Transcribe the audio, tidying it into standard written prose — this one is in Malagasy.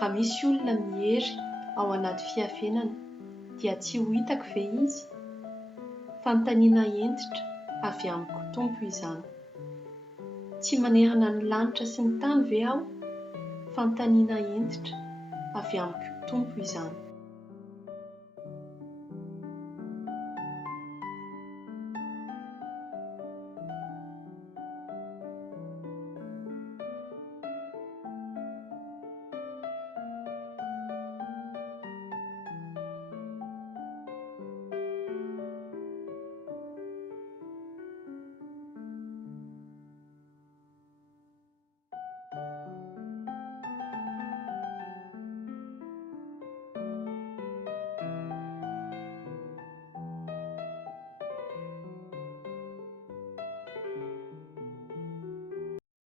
Raha misy olona mihery ao anaty fiafenana dia tsy ho hitako ve izy? Fanontaniana hentitra avy amiko Tompo izany. Tsy manerana ny lanitra sy ny tany ve aho? Fanontaniana hentitra avy amiko Tompo izany.